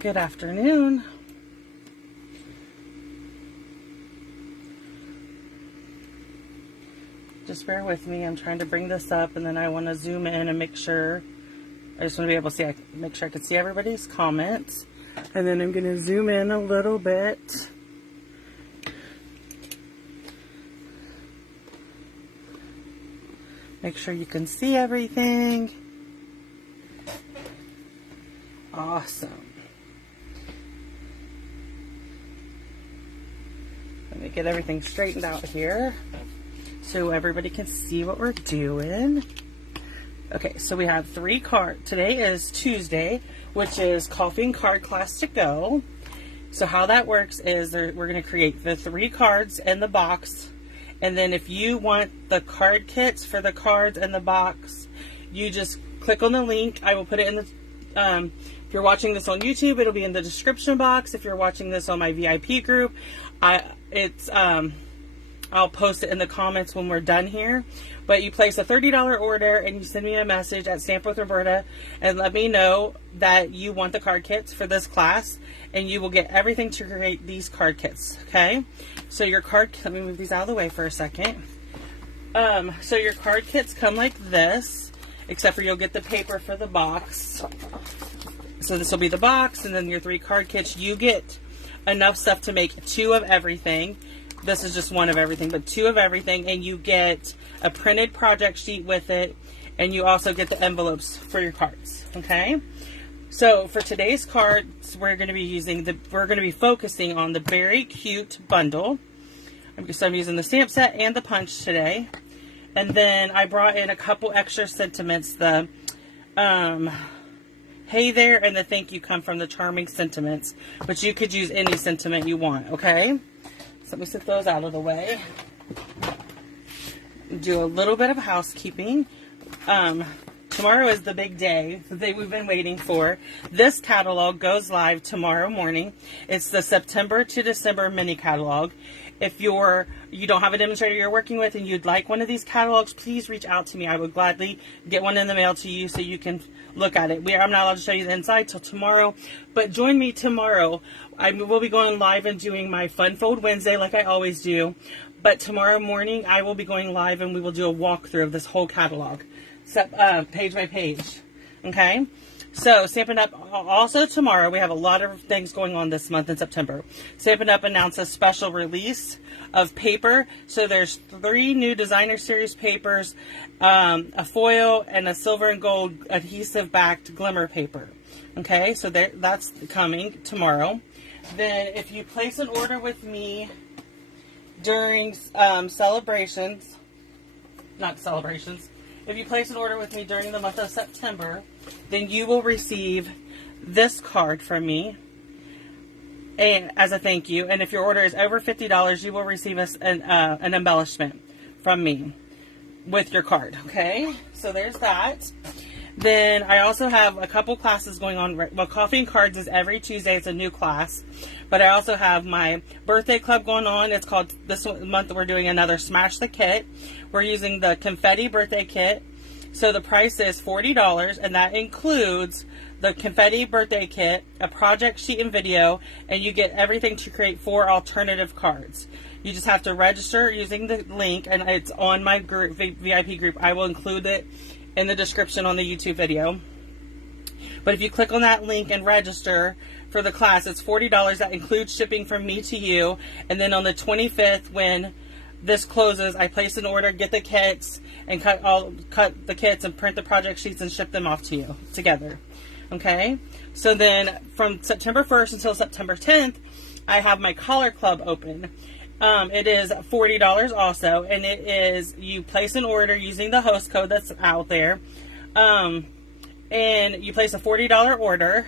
Good afternoon. Just bear with me. I'm trying to bring this up and then I want to zoom in and make sure. I just want to be able to see, make sure I can see everybody's comments. And then I'm going to zoom in a little bit. Make sure you can see everything. Awesome. Let me get everything straightened out here so everybody can see what we're doing. Okay, so we have 3 cards. Today is Tuesday, which is Coffee and Card Class to Go. So how that works is we're going to create the 3 cards in the box. And then if you want the card kits for the cards in the box, you just click on the link. I will put it in the, if you're watching this on YouTube, it'll be in the description box. If you're watching this on my VIP group, I'll post it in the comments when we're done here. But you place a $30 order and you send me a message at stampwithRoberta and let me know that you want the card kits for this class, and you will get everything to create these card kits. Okay, so your card, let me move these out of the way for a second. So your card kits come like this, except for you'll get the paper for the box. So this will be the box, and then your 3 card kits. You get enough stuff to make 2 of everything. This is just 1 of everything, but 2 of everything, and you get a printed project sheet with it, and you also get the envelopes for your cards. Okay, so for today's cards, we're going to be focusing on the Beary Cute bundle. So I'm using the stamp set and the punch today, and then I brought in a couple extra sentiments. The hey there and the thank you come from the Charming Sentiments, but you could use any sentiment you want. Okay. So let me set those out of the way. Do a little bit of housekeeping. Tomorrow is the big day, the day we've been waiting for. This catalog goes live tomorrow morning. It's the September to December mini catalog. If you don't have a demonstrator you're working with and you'd like one of these catalogs, please reach out to me. I would gladly get one in the mail to you so you can look at it. I'm not allowed to show you the inside till tomorrow, but join me tomorrow. I will be going live and doing my Fun Fold Wednesday like I always do. But tomorrow morning I will be going live and we will do a walkthrough of this whole catalog, page by page. Okay? So, Stampin' Up! Also tomorrow, we have a lot of things going on this month in September. Stampin' Up! Announced a special release of paper. So, there's 3 new designer series papers, a foil, and a silver and gold adhesive-backed glimmer paper. Okay, so that's coming tomorrow. Then, if you place an order with me during if you place an order with me during the month of September, then you will receive this card from me and as a thank you. And if your order is over $50, you will receive an embellishment from me with your card. Okay, so there's that. Then I also have a couple classes going on. Well, Coffee and Cards is every Tuesday. It's a new class. But I also have my birthday club going on. It's called, this month we're doing another Smash the Kit. We're using the confetti birthday kit. So the price is $40, and that includes the confetti birthday kit, a project sheet and video, and you get everything to create 4 alternative cards. You just have to register using the link, and it's on my group, VIP group. I will include it in the description on the YouTube video. But if you click on that link and register for the class, it's $40. That includes shipping from me to you. And then on the 25th, when this closes, I place an order, get the kits, and cut the kits and print the project sheets and ship them off to you together. Okay? So then from September 1st until September 10th, I have my Collar Club open. It is $40 also, and it is, you place an order using the host code that's out there, and you place a $40 order,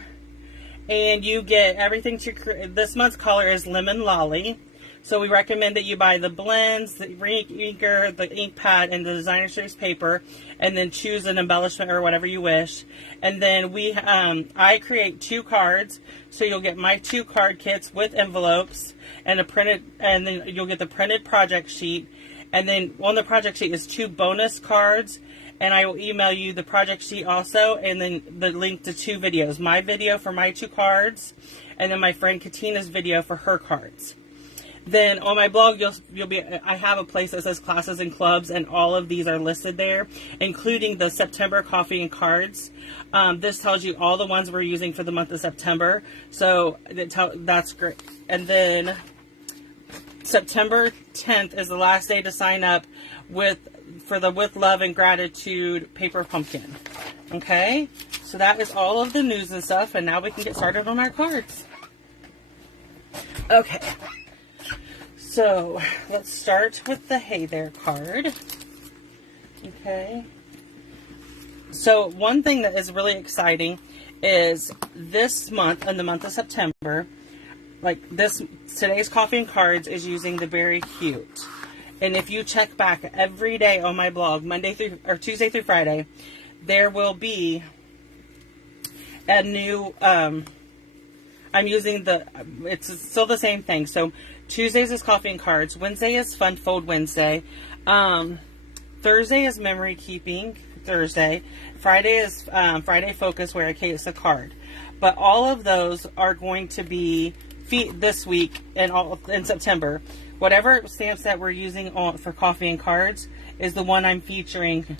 and you get everything to this month's color is Lemon Lolly. So we recommend that you buy the blends, the inker, the ink pad, and the designer series paper, and then choose an embellishment or whatever you wish. And then I create 2 cards, so you'll get my 2 card kits with envelopes and and then you'll get the printed project sheet. And then on the project sheet is 2 bonus cards and I will email you the project sheet also, and then the link to 2 videos. My video for my 2 cards, and then my friend Katina's video for her cards. Then on my blog, I have a place that says classes and clubs, and all of these are listed there, including the September coffee and cards. This tells you all the ones we're using for the month of September. So that's great. And then September 10th is the last day to sign up for the With Love and Gratitude paper pumpkin. Okay, so that is all of the news and stuff, and now we can get started on our cards. Okay. So, let's start with the Hey There card. Okay. So, one thing that is really exciting is this month, in the month of September, today's coffee and cards is using the Beary Cute. And if you check back every day on my blog, Tuesday through Friday, there will be a new, I'm using it's still the same thing. So, Tuesdays is coffee and cards. Wednesday is Fun Fold Wednesday. Thursday is Memory Keeping Thursday. Friday is Friday Focus, where I case a card. But all of those are going to be this week in September. Whatever stamp set we're using for coffee and cards is the one I'm featuring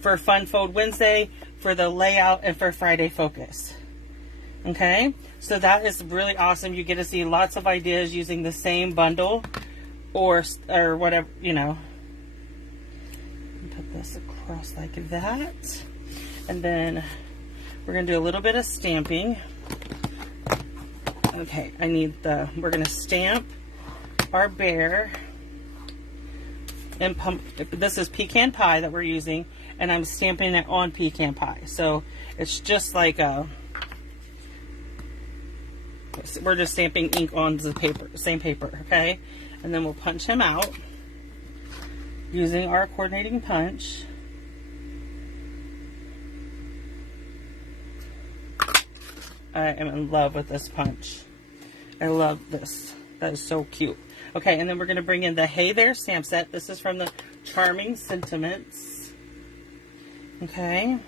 for Fun Fold Wednesday, for the layout, and for Friday Focus. Okay, so that is really awesome. You get to see lots of ideas using the same bundle or whatever, you know. Put this across like that. And then we're going to do a little bit of stamping. Okay, we're going to stamp our bear. And this is pecan pie that we're using, and I'm stamping it on pecan pie. So it's just like we're just stamping ink on the paper, same paper, okay? And then we'll punch him out using our coordinating punch. I am in love with this punch. I love this. That is so cute. Okay, and then we're going to bring in the Hey There stamp set. This is from the Charming Sentiments. Okay.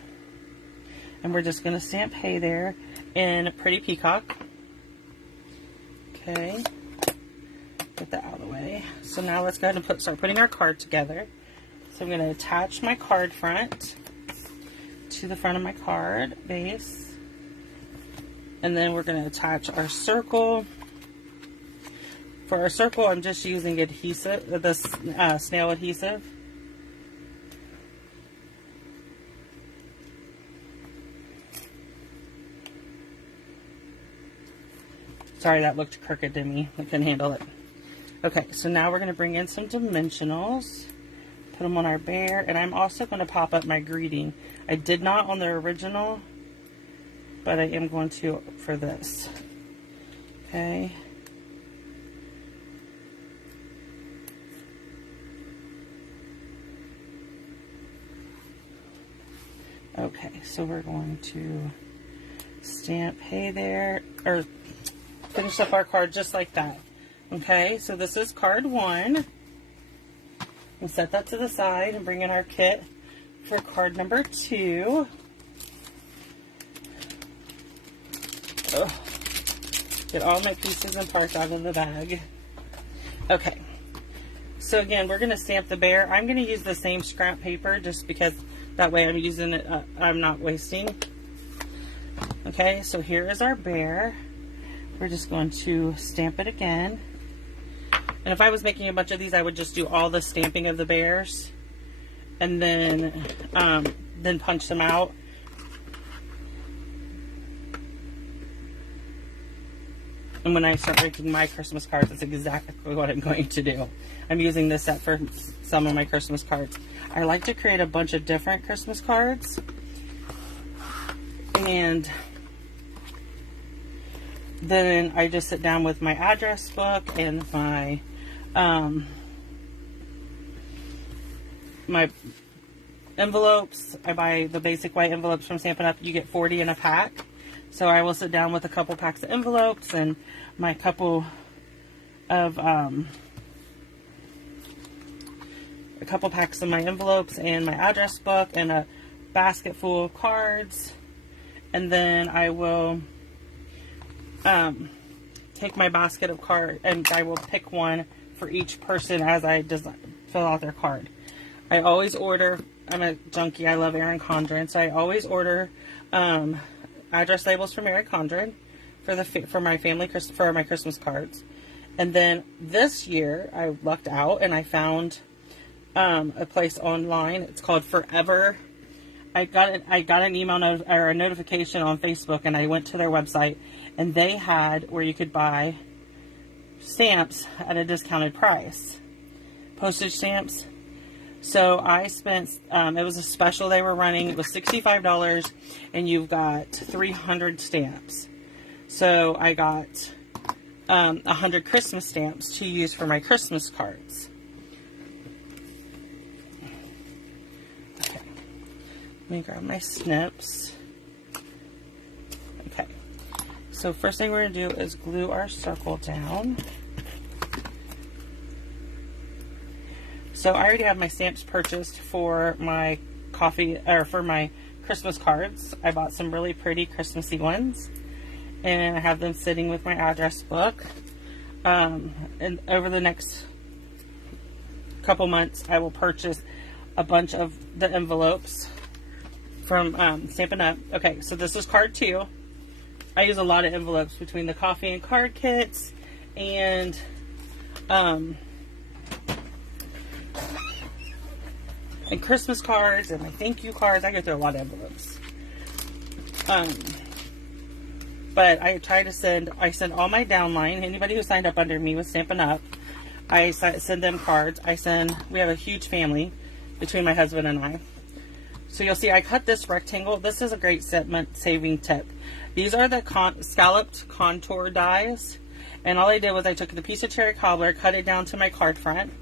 And we're just going to stamp Hey There in Pretty Peacock. Okay, get that out of the way. So now let's go ahead and start putting our card together. So I'm going to attach my card front to the front of my card base. And then we're going to attach our circle. For our circle, I'm just using adhesive, this snail adhesive. Sorry, that looked crooked to me. I couldn't handle it. Okay, so now we're going to bring in some dimensionals. Put them on our bear. And I'm also going to pop up my greeting. I did not on the original, but I am going to for this. Okay. Okay, so we're going to stamp Hey There, or finish up our card just like that. Okay, so this is card 1. We'll set that to the side and bring in our kit for card number 2. Ugh. Get all my pieces and parts out of the bag. Okay, so again, we're going to stamp the bear. I'm going to use the same scrap paper just because that way I'm using it, I'm not wasting. Okay, so here is our bear. We're just going to stamp it again. And if I was making a bunch of these, I would just do all the stamping of the bears and then punch them out. And when I start making my Christmas cards, that's exactly what I'm going to do. I'm using this set for some of my Christmas cards. I like to create a bunch of different Christmas cards. And then I just sit down with my address book and my my envelopes. I buy the basic white envelopes from Stampin' Up. You get 40 in a pack. So I will sit down with a couple packs of envelopes and my couple of packs of my envelopes and my address book and basket full of cards, and then I will take my basket of cards and I will pick one for each person as I fill out their card. I always order, I'm a junkie, I love Erin Condren, so I always order address labels from Erin Condren for my Christmas cards. And then this year I lucked out and I found a place online. It's called Forever. I got an email or a notification on Facebook, and I went to their website, and they had where you could buy stamps at a discounted price, postage stamps. So I spent, it was a special they were running. It was $65, and you've got 300 stamps. So I got 100 Christmas stamps to use for my Christmas cards. Okay, let me grab my snips. Okay, so first thing we're going to do is glue our circle down. So I already have my stamps purchased for my for my Christmas cards. I bought some really pretty Christmassy ones, and I have them sitting with my address book. And over the next couple months, I will purchase a bunch of the envelopes from Stampin' Up. Okay, so this is card 2. I use a lot of envelopes between the coffee and card kits and Christmas cards and my thank you cards. I go through a lot of envelopes. But I try to send all my downline, anybody who signed up under me with Stampin' Up, I send them cards. We have a huge family between my husband and I. So you'll see I cut this rectangle. This is a great saving tip. These are the scalloped contour dies. And all I did was I took the piece of cherry cobbler, cut it down to my card front.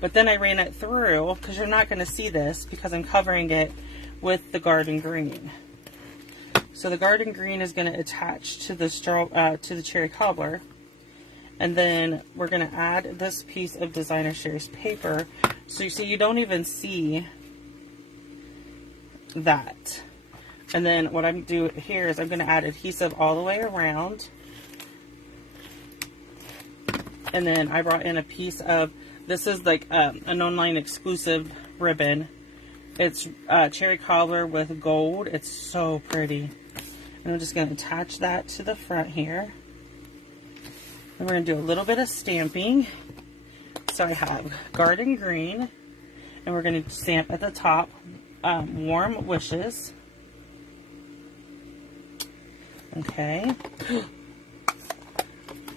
But then I ran it through, because you're not going to see this because I'm covering it with the garden green. So the garden green is going to attach to the cherry cobbler, and then we're going to add this piece of designer series paper. So you see, you don't even see that. And then what I'm doing here is I'm going to add adhesive all the way around, and then I brought in a piece of, this is like an online exclusive ribbon. It's cherry cobbler with gold. It's so pretty. And I'm just going to attach that to the front here. And we're going to do a little bit of stamping. So I have garden green, and we're going to stamp at the top warm wishes. Okay.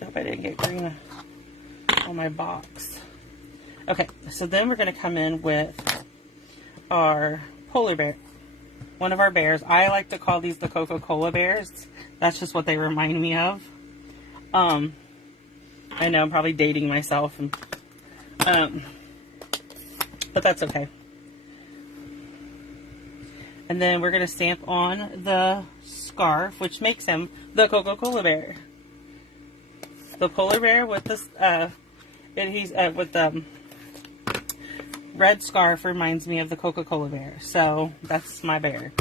Hope I didn't get green on my box. Okay, so then we're going to come in with our polar bear. One of our bears. I like to call these the Coca-Cola bears. That's just what they remind me of. I know I'm probably dating myself, but that's okay. And then we're going to stamp on the scarf, which makes him the Coca-Cola bear. The polar bear with this, with the red scarf reminds me of the Coca-Cola bear. So that's my bear.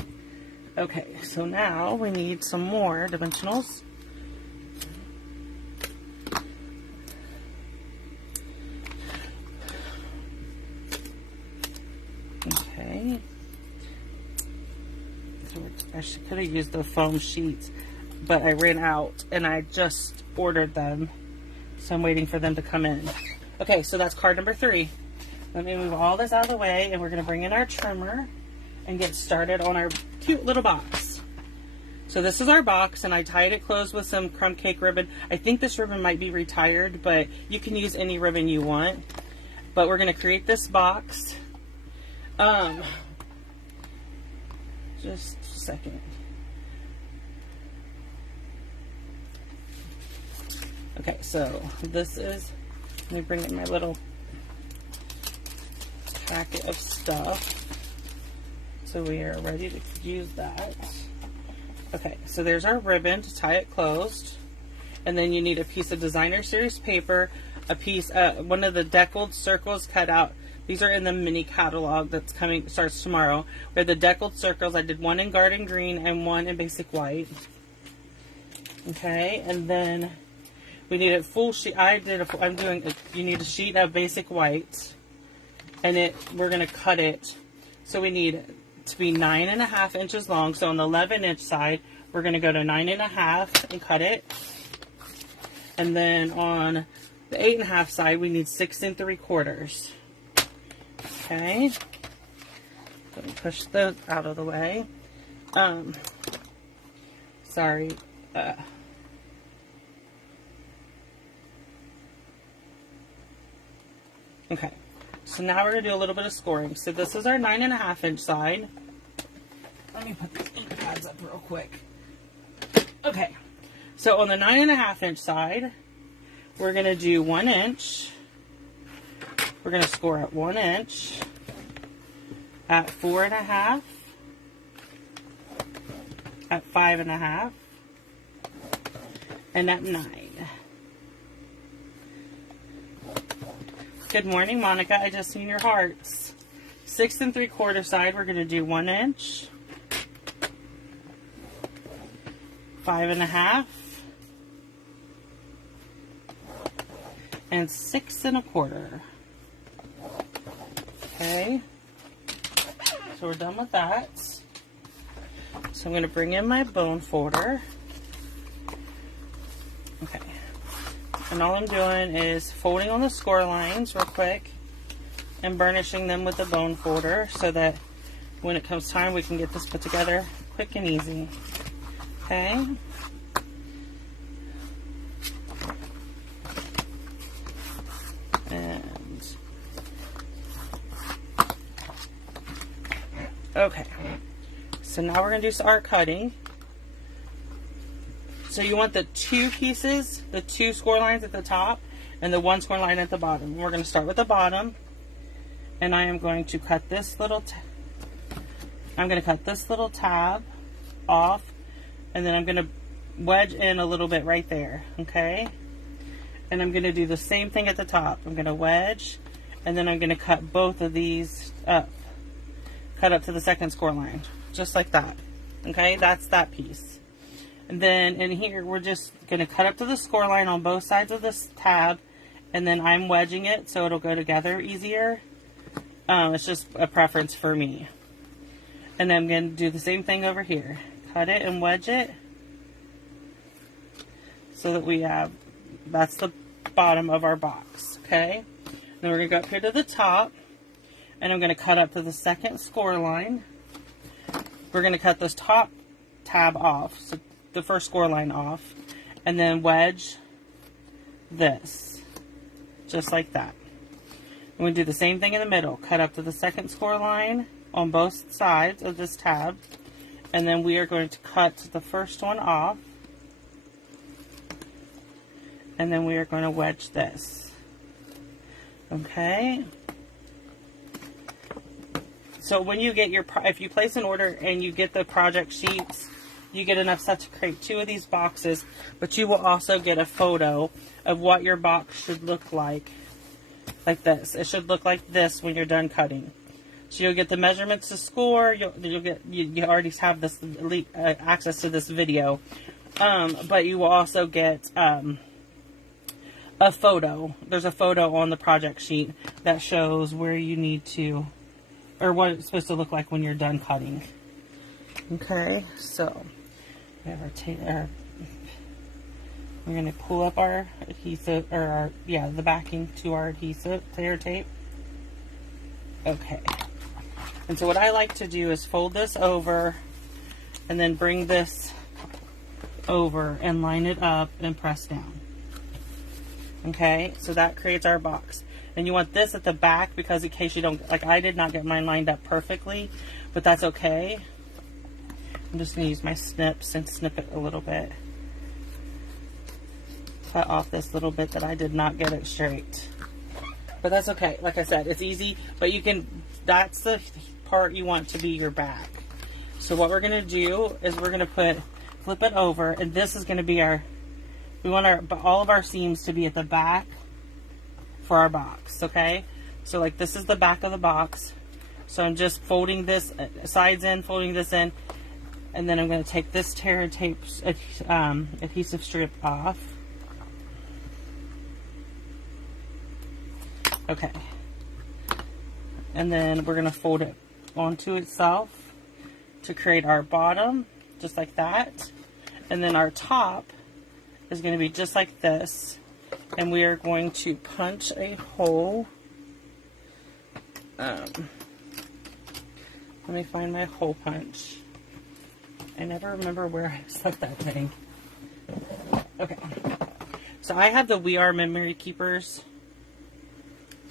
Okay, so now we need some more dimensionals. Okay. So I could have used the foam sheets, but I ran out and I just ordered them. So I'm waiting for them to come in. Okay, so that's card number 3. Let me move all this out of the way, and we're going to bring in our trimmer and get started on our cute little box. So this is our box, and I tied it closed with some crumb cake ribbon. I think this ribbon might be retired, but you can use any ribbon you want. But we're going to create this box. Just a second. Okay, so this is, let me bring in my little packet of stuff. So we are ready to use that. Okay, so there's our ribbon to tie it closed. And then you need a piece of designer series paper, a piece, one of the deckled circles cut out These are in the mini catalog that's coming, starts tomorrow. We have the deckled circles. I did one in garden green and one in basic white. Okay, and then we need a full sheet. You need a sheet of basic white, and we're going to cut it. So we need it to be 9.5 inches long. So on the 11-inch side, we're going to go to 9.5 and cut it. And then on the 8.5 side, we need 6 3/4. Okay. Let me push those out of the way. Sorry. Okay. So now we're going to do a little bit of scoring. So this is our 9.5 inch side. Let me put the ink pads up real quick. Okay. So on the 9.5 inch side, we're going to do 1 inch. We're going to score at 1 inch, at 4.5, at 5.5, and at 9. Good morning, Monica. I just seen your hearts. 6 3/4 side, we're going to do 1 inch, 5.5, and 6 1/4. Okay, so we're done with that. So I'm going to bring in my bone folder. Okay, and all I'm doing is folding on the score lines real quick and burnishing them with the bone folder so that when it comes time we can get this put together quick and easy. Okay. Okay, so now we're going to do our cutting. So you want the 2 pieces, the 2 score lines at the top and the 1 score line at the bottom. We're going to start with the bottom, and I am going to cut this little tab off, and then I'm going to wedge in a little bit right there, okay? And I'm going to do the same thing at the top. I'm going to wedge, and then I'm going to cut both of these up. Cut up to the 2nd score line, just like that. Okay, that's that piece. And then in here, we're just going to cut up to the score line on both sides of this tab, and then I'm wedging it so it'll go together easier. It's just a preference for me. And then I'm going to do the same thing over here. Cut it and wedge it so that we have, that's the bottom of our box. Okay, then we're going to go up here to the top. And I'm going to cut up to the 2nd score line. We're going to cut this top tab off, so the 1st score line off, and then wedge this, just like that. And we do the same thing in the middle. Cut up to the 2nd score line on both sides of this tab, and then we are going to cut the 1st one off, and then we are going to wedge this. Okay. So when you get if you place an order and you get the project sheets, you get enough stuff to create 2 of these boxes, but you will also get a photo of what your box should look like this. It should look like this when you're done cutting. So you'll get the measurements to score. You already have this access to this video, but you will also get a photo. There's a photo on the project sheet that shows where you need to, or what it's supposed to look like when you're done cutting. Okay, so we have we're going to pull up our adhesive, or the backing to our adhesive, tear tape. Okay, and so what I like to do is fold this over and then bring this over and line it up and press down. Okay, so that creates our box. And you want this at the back because in case you don't, like I did not get mine lined up perfectly, but that's okay. I'm just going to use my snips and snip it a little bit. Cut off this little bit that I did not get it straight. But that's okay. Like I said, it's easy, but you can, that's the part you want to be your back. So what we're going to do is we're going to flip it over, and this is going to be we want all of our seams to be at the back for our box, okay? So like this is the back of the box. So I'm just folding this sides in, folding this in, and then I'm going to take this tear tape adhesive strip off. Okay. And then we're going to fold it onto itself to create our bottom, just like that. And then our top is going to be just like this. And we are going to punch a hole. Let me find my hole punch. I never remember where I stuck that thing. Okay. So I have the We Are Memory Keepers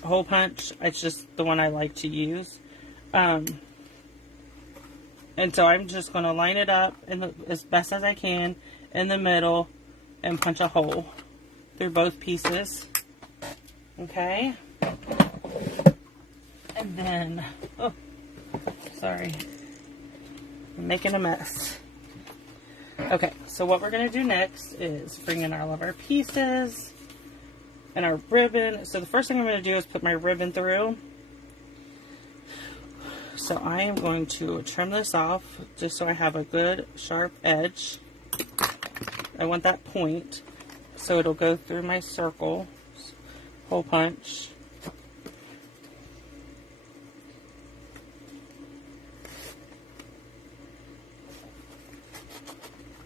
hole punch. It's just the one I like to use. And so I'm just going to line it up as best as I can in the middle and punch a hole through both pieces. Okay. And then, oh, sorry. I'm making a mess. Okay, so what we're going to do next is bring in all of our pieces and our ribbon. So the first thing I'm going to do is put my ribbon through. So I am going to trim this off just so I have a good sharp edge. I want that point so it'll go through my circle hole punch.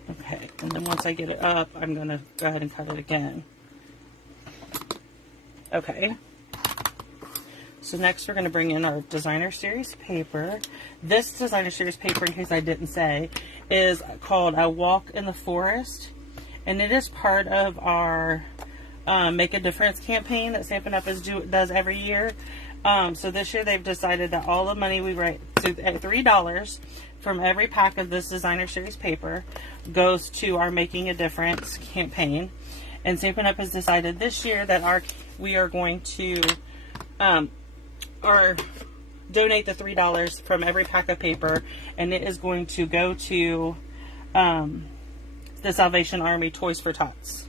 Okay, and then once I get it up, I'm going to go ahead and cut it again. Okay. So next we're going to bring in our designer series paper. This designer series paper, in case I didn't say, is called A Walk in the Forest. And it is part of our Make a Difference campaign that Stampin' Up! Does every year. So this year they've decided that all the money we write, so $3 from every pack of this designer series paper goes to our Making a Difference campaign. And Stampin' Up! Has decided this year that we are going to donate the $3 from every pack of paper, and it is going to go to the Salvation Army Toys for Tots,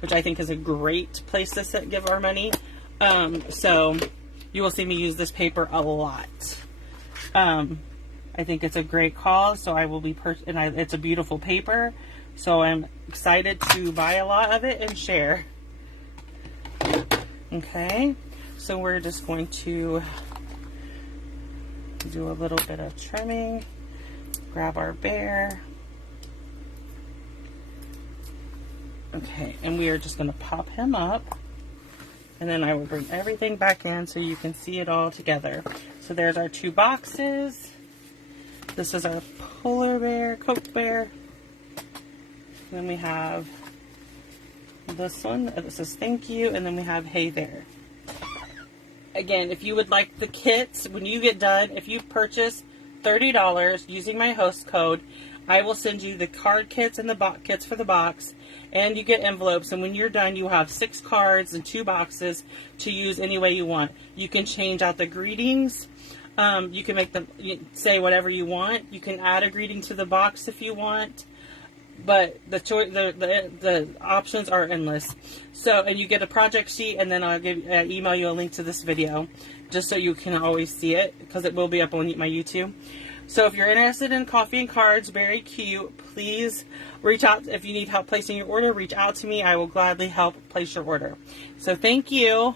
which I think is a great place to give our money. So you will see me use this paper a lot. I think it's a great cause, so I will be it's a beautiful paper, so I'm excited to buy a lot of it and share. Okay, so we're just going to do a little bit of trimming, grab our bear. Okay, and we are just going to pop him up, and then I will bring everything back in so you can see it all together. So there's our two boxes. This is our polar bear, Coke bear. Then we have this one. This is Thank You, and then we have Hey There. Again, if you would like the kits, when you get done, if you purchase $30 using my host code, I will send you the card kits and the kits for the box, and you get envelopes. And when you're done, you have 6 cards and 2 boxes to use any way you want. You can change out the greetings. You can make them say whatever you want. You can add a greeting to the box if you want. But the options are endless. So, and you get a project sheet, and then I'll email you a link to this video, just so you can always see it, because it will be up on my YouTube. So if you're interested in coffee and cards, Beary Cute, please reach out. If you need help placing your order, reach out to me. I will gladly help place your order. So thank you.